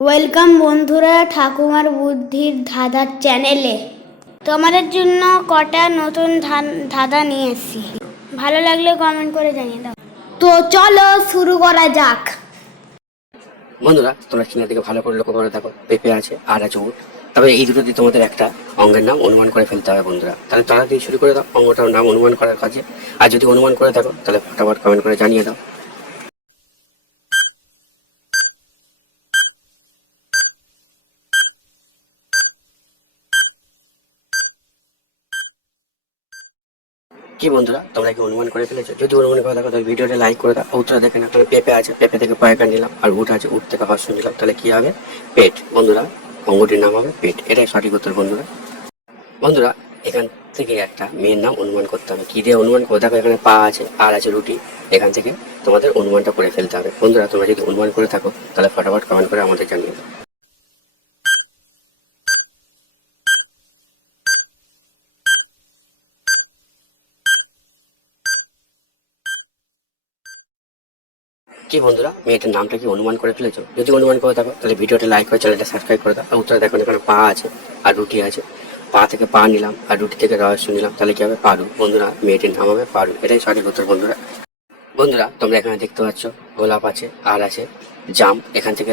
Welcome বন্ধুরা ঠাকুমার বুদ্ধির ধাঁধার চ্যানেলে। তোমাদের জন্য কটা নতুন ধাঁধা নিয়ে এসেছি। ভালো লাগলে কমেন্ট করে জানিয়ে দাও। তো চলো শুরু করা যাক। বন্ধুরা, তোমরা চিনার দিকে ভালো করে লক্ষ্য করে দেখো, পেঁপে আছে, আর আছে উট। তবে এই দুটো দিয়ে তোমাদের একটা অঙ্গের নাম অনুমান করে ফেলতে হবে বন্ধুরা। তাহলে দিয়ে শুরু করে দাও, অঙ্গটার নাম অনুমান করার কাজে। আর যদি অনুমান করে থাকো, তাহলে ফটাফট কমেন্ট করে জানিয়ে দাও। কি বন্ধুরা, তোমরা কি অনুমান করে ফেলেছো? যদি অনুমান করে থাকো তাহলে ভিডিওটা লাইক করে দাও। উত্তরা দেখে না কারণ পেঁপে আছে, পেঁপে থেকে পয়কা নিলাম, আর উঠ আছে উঠ থেকে হর্ষ নিলাম, তাহলে কি হবে? পেট। বন্ধুরা, অঙ্গটির নাম হবে পেট। এটাই সঠিক উত্তর, বন্ধুরা। বন্ধুরা, এখান থেকে একটা মেয়ের নাম অনুমান করতে হবে। কি দিয়ে অনুমান করে দেখো, এখানে পা আছে, আর আছে রুটি। এখান থেকে তোমাদের অনুমানটা করে ফেলতে হবে। বন্ধুরা, তোমরা যদি অনুমান করে থাকো, তাহলে ফটাফট কমেন্ট করে আমাদের জানিয়ে দাও। কি বন্ধুরা? মেয়েটার নামটা কি অনুমান করে ফেলেছো যদি অনুমান করে থাকো তাহলে ভিডিওটা লাইক করে চ্যানেলটা সাবস্ক্রাইব করে দাও। উত্তরে দেখো এখানে পা আছে আর রুটি আছে। পা থেকে পা নিলাম আর রুটি থেকে রহস্য নিলাম। তাহলে কি হবে? পারু। বন্ধুরা, মেয়েটির নাম হবে পারু। এটাই সঠিক উত্তর, বন্ধুরা। বন্ধুরা, তোমরা এখানে দেখতে পাচ্ছ, গোলাপ আছে আর আছে, জাম। এখান থেকে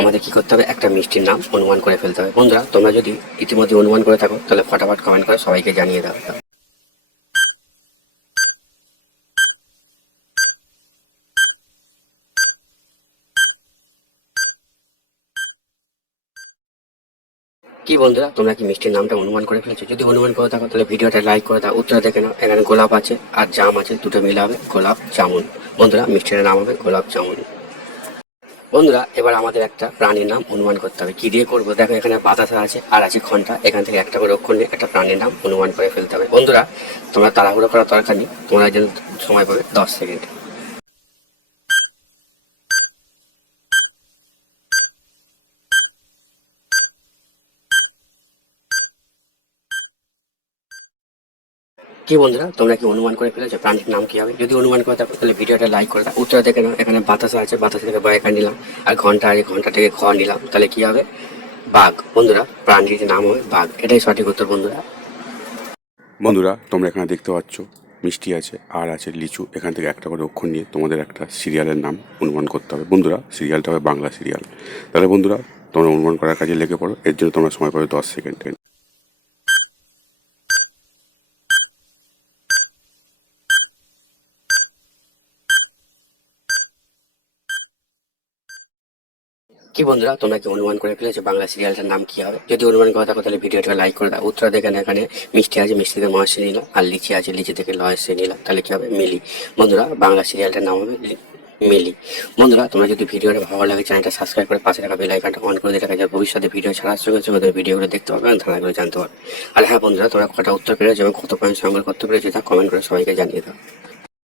আমাদের কি করতে হবে? একটা মিষ্টির নাম অনুমান করে ফেলতে হবে। বন্ধুরা, তোমরা যদি ইতিমধ্যে অনুমান করে থাকো, তাহলে ফটাফট কমেন্ট করে সবাইকে জানিয়ে দাও। কি বন্ধুরা, তোমরা কি মিষ্টির নামটা অনুমান করে ফেলেছো? যদি অনুমান করে থাকো, তাহলে ভিডিওটা লাইক করে দাও। উত্তর দেখে নাও, এখানে গোলাপ আছে আর জাম আছে, দুটো মিলে হবে গোলাপ জামুন। বন্ধুরা, মিষ্টির নাম হবে গোলাপ জামুন। বন্ধুরা, এবার আমাদের একটা প্রাণীর নাম অনুমান করতে হবে। কি দিয়ে করব? দেখো, এখানে বাতাসা আছে আর আছে ঘণ্টা। এখান থেকে একটা করে অক্ষর নিয়ে একটা প্রাণীর নাম অনুমান করে ফেলতে হবে। বন্ধুরা, তোমরা তাড়াহুড়ো করার দরকার নেই। তোমরা যেন সময় পাবে দশ সেকেন্ড। কি বন্ধুরা, তোমরা কি অনুমান করে ফেলেছো? প্রাণীর নাম কি হবে? যদি অনুমান করে থাকো তাহলে ভিডিওটা লাইক করে দাও। উত্তর দেখে নাও, এখানে বাতাসা আছে, বাতাস থেকে বয়কা নিলাম। আর ঘণ্টা আছে ঘণ্টা থেকে খ নিলাম। তাহলে কি হবে? বাঘ। বন্ধুরা, প্রাণীর নাম হবে বাঘ। এটাই সঠিক উত্তর, বন্ধুরা। বন্ধুরা, তোমরা এখানে দেখতে পাচ্ছ, মিষ্টি আছে, আর আছে লিচু। এখান থেকে একটা করে অক্ষর নিয়ে তোমাদের একটা সিরিয়ালের নাম অনুমান করতে হবে। বন্ধুরা, সিরিয়ালটা হবে বাংলা সিরিয়াল। তাহলে বন্ধুরা, তোমরা অনুমান করার কাজে লেগে পড়ো। এর জন্য তোমরা সময় পাবে দশ সেকেন্ড কি বন্ধুরা, তোমরা কি অনুমান করে ফেলেছো বাংলা সিরিয়ালটার নাম কি হবে? যদি অনুমান করে থাকো তাহলে ভিডিওটা লাইক করে দাও। উত্তর দেখে না এখানে, মিষ্টি আছে, মিষ্টি থেকে মহাশয় নিলাম আর লিচি আছে, লিচি থেকে লয়সে নিলাম তাহলে কি হবে? মিলি। বন্ধুরা, বাংলা সিরিয়ালটার নাম হবে মিলি। বন্ধুরা, তোমরা যদি ভিডিওটা ভালো লাগে, চ্যানেলটা সাবস্ক্রাইব করে পাশে রাখা বেল আইকনটা অন করে রাখা যায় ভবিষ্যতে ভিডিও ছাড়ার সঙ্গে সঙ্গে ভিডিওগুলো দেখতে পাবে এবং ধারণাগুলো জানতে পারবে। আর হ্যাঁ বন্ধুরা, তোমরা কটা উত্তর পেরেছ এবং কত পয়েন্ট সংগ্রহ করতে পেরেছ তা কমেন্ট করে সবাইকে জানিয়ে দাও।